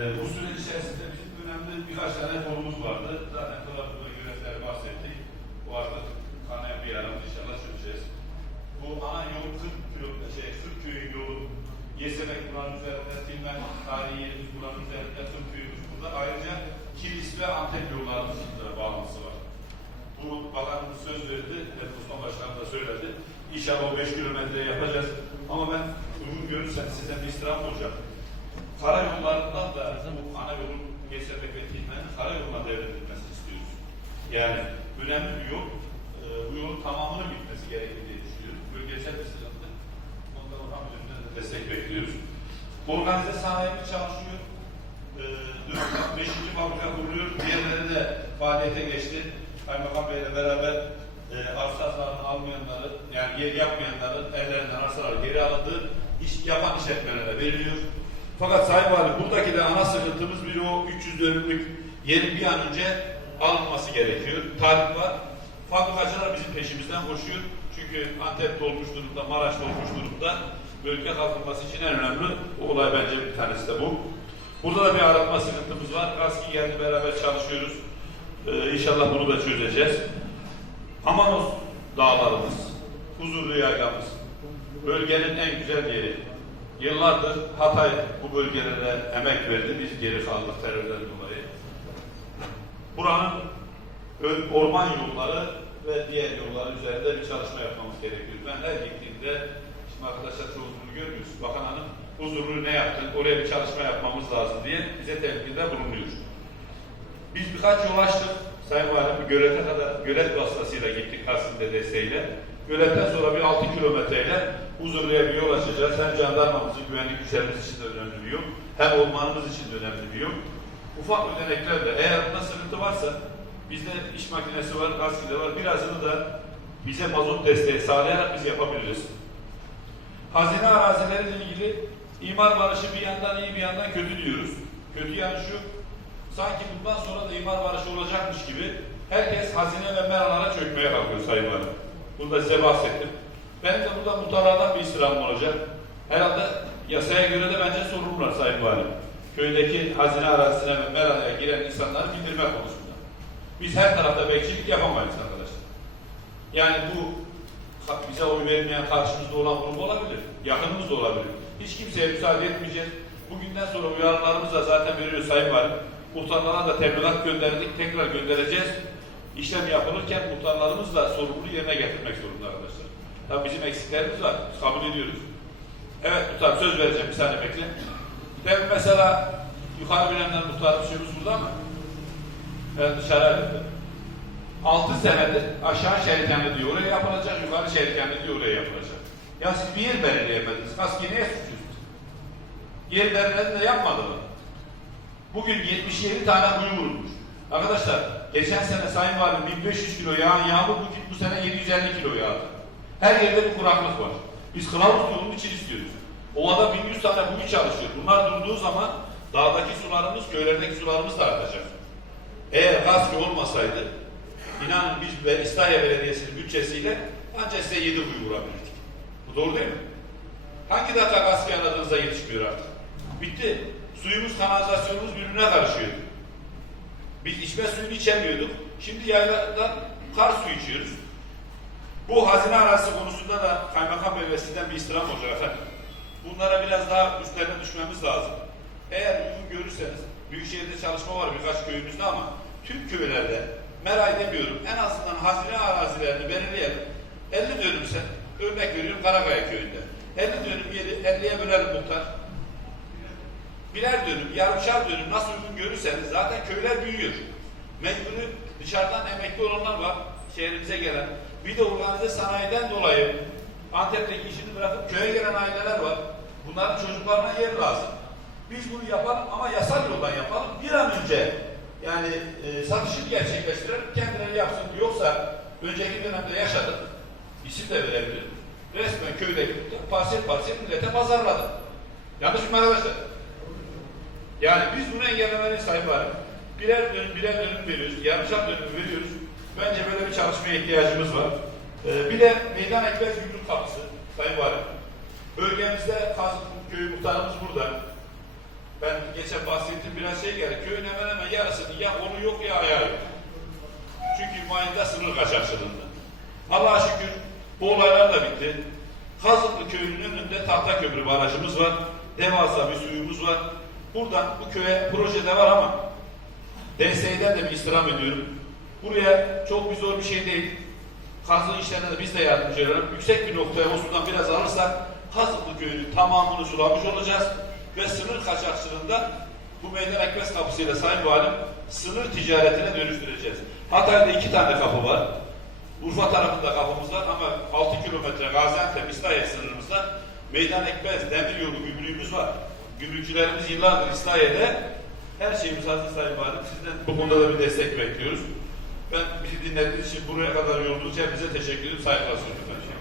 E, bu süre içerisinde bizim önemli birkaç tane konumuz vardı. Zaten kılavuzda yönetleri bahsettik. Bu arada kanayan bir yaramız inşallah çözeceğiz. Bu ana yol 40 kilo, şey, 40 köyün yolu Yesemek buranın üzerinde, Tilmen tarihi yerimiz buranın üzerinde, Tüm köyümüz burada. Ayrıca Kilis ve Antep yollarımızın da bağlantısı var. Bunu bakanımız söz verdi, Mustafa Başkan da söyledi. İnşallah 5 kilometre yapacağız. Ama ben uygun görürsem sizden bir istirham olacak. Karayollarından da bu ana yolun Gesebek ve Tilmen'in karayoluna devredilmesini istiyoruz. Yani önemli bir yol. Ee, bu yolun tamamının bitmesi gerekir diye düşünüyoruz. Bölgesel sıkıntı. Ondan Orhan Hocam'dan da destek bekliyoruz. Organize sanayimiz çalışıyor. Ee, 5. fabrika kuruluyor. Diğerleri de faaliyete geçti. Kaymakam Bey'le beraber e, arsalarını almayanları, yani yer yapmayanların ellerinden arsalar geri alındı. İş yapan işletmelere veriliyor. Fakat Sayın Valim buradaki de ana sıkıntımız bir o 300 dönümlük yerin bir an önce alınması gerekiyor. Talip var. Fabrikacılar bizim peşimizden koşuyor. Çünkü Antep dolmuş durumda, Maraş dolmuş durumda. Bölge kalkınması için en önemli olay bence bir tanesi de bu. Burada da bir aratma sıkıntımız var. Kaski geldi beraber çalışıyoruz. Ee, inşallah bunu da çözeceğiz. Amanos dağlarımız, huzurlu yaylamız, bölgenin en güzel yeri. Yıllardır Hatay bu bölgelere emek verdi. Biz geri kaldık terörden dolayı. Buranın orman yolları ve diğer yollar üzerinde bir çalışma yapmamız gerekiyor. Ben her gittiğimde, şimdi arkadaşlar çoğunluğunu görmüyoruz. Bakan Hanım huzurlu ne yaptın, oraya bir çalışma yapmamız lazım diye bize telkinde bulunuyor. Biz birkaç yol açtık. Sayın Valim Gölet'e kadar, Gölet vasıtasıyla gittik Kasım'da desteğiyle. Gölet'ten sonra bir 6 kilometreyle huzurluya bir yol açacağız. Hem jandarmamızın güvenlik güçlerimiz için de önemli bir yol, hem ormanımız için de önemli bir yol. Ufak ödenekler de eğer bunda sıkıntı varsa bizde iş makinesi var, kaskide var. Birazını da bize mazot desteği sağlayarak biz yapabiliriz. Hazine arazileriyle ilgili imar barışı bir yandan iyi bir yandan kötü diyoruz. Kötü yani şu, sanki bundan sonra da imar barışı olacakmış gibi herkes hazine ve meralara çökmeye kalkıyor Sayın Valim. Bunu da size bahsettim. Ben de burada muhtarlardan bir istirhamım olacak. Herhalde yasaya göre de bence sorumlular Sayın Valim. Köydeki hazine arazisine ve meraya giren insanları bildirme konusunda. Biz her tarafta bekçilik yapamayız arkadaşlar. Yani bu bize oy vermeyen karşımızda olan grup olabilir. Yakınımız da olabilir. Hiç kimseye müsaade etmeyeceğiz. Bugünden sonra uyarılarımızı da zaten veriyoruz Sayın Valim. Muhtarlara da tebligat gönderdik. Tekrar göndereceğiz. İşlem yapılırken muhtarlarımız da sorumluluğu yerine getirmek zorunda arkadaşlar. Tabii bizim eksiklerimiz var. Kabul ediyoruz. Evet muhtar söz vereceğim. Bir saniye bekle. Demin mesela yukarı bilenler muhtar bir şeyimiz burada mı? Ben dışarı ayrıldım. 6 senedir aşağı şerikendi diyor oraya yapılacak, yukarı şerikendi diyor oraya yapılacak. Ya siz bir yer belirleyemediniz. Kaski niye suçluyorsunuz? Yer belirledi de yapmadı mı? Bugün 77 tane kuyu vurulmuş. Arkadaşlar geçen sene Sayın Valim 1500 kilo yağan yağmur bu, bu sene 750 kilo yağdı. Her yerde bir kuraklık var. Biz kılavuz yolunun için istiyoruz. Ovada 1100 tane kuyu çalışıyor. Bunlar durduğu zaman dağdaki sularımız, köylerdeki sularımız da artacak. Eğer kaskı olmasaydı inanın biz ve İsrail Belediyesi'nin bütçesiyle ancak size 7 kuyu vurabilirdik. Bu doğru değil mi? Hangi dakika kaskı yanadığınızda yetişmiyor artık? Bitti. Suyumuz, kanalizasyonumuz birbirine karışıyor. Biz içme suyunu içemiyorduk. Şimdi yayladan kar suyu içiyoruz. Bu hazine arası konusunda da Kaymakam Bey bir istirham olacak efendim. Bunlara biraz daha üstlerine düşmemiz lazım. Eğer uygun görürseniz, Büyükşehir'de çalışma var birkaç köyümüzde ama tüm köylerde, meray demiyorum, en azından hazine arazilerini belirleyelim. 50 dönümse, örnek veriyorum Karakaya köyünde. 50 dönüm yeri 50'ye bölelim muhtar. Birer dönüm, yarımşar dönüm nasıl uygun görürseniz zaten köyler büyüyor. Mecburi dışarıdan emekli olanlar var şehrimize gelen. Bir de organize sanayiden dolayı Antep'teki işini bırakıp köye gelen aileler var. Bunların çocuklarına yer lazım. Biz bunu yapalım ama yasal yoldan yapalım. Bir an önce yani e, satışını gerçekleştirelim, kendileri yapsın. Yoksa önceki dönemde yaşadık. İsim de verebilirim. Resmen köydeki parsel parsel millete pazarladı. Yanlış mı arkadaşlar? Yani biz bunu engellemeliyiz Sayın Valim. Birer dönüm, birer dönüm veriyoruz, yarımşar dönüm veriyoruz. Bence böyle bir çalışmaya ihtiyacımız var. Ee, bir de Meydan Ekmez Gümrük Kapısı Sayın Valim. Bölgemizde Kazıklı Köyü muhtarımız burada. Ben geçen bahsettim biraz şey geldi. Köyün hemen hemen yarısının ya onu yok ya ayağı yok. Çünkü mayında sınır kaçakçılığında. Allah'a şükür bu olaylar da bitti. Kazıklı Köyü'nün önünde tahta köprü barajımız var. Devasa bir suyumuz var. Buradan bu köye projede var ama DSİ'den de bir istirham ediyorum. Buraya çok bir zor bir şey değil. Kazı işlerine de biz de yardımcı olalım. Yüksek bir noktaya o sudan biraz alırsak Hazıklı köyünün tamamını sulamış olacağız. Ve sınır kaçakçılığında bu meydan ekmek kapısıyla Sayın Valim sınır ticaretine dönüştüreceğiz. Hatay'da iki tane kapı var. Urfa tarafında kapımız var ama 6 kilometre Gaziantep İslahiye sınırımızda meydan ekmez demir yolu gümrüğümüz var. Gümrükçülerimiz yıllardır İslahiye'de her şeyimiz hazır Sayın Valim. Sizden bu konuda da bir destek bekliyoruz. Ben bizi dinlediğiniz için buraya kadar yolunuz hepinize teşekkür ederim. Saygılar sunuyorum.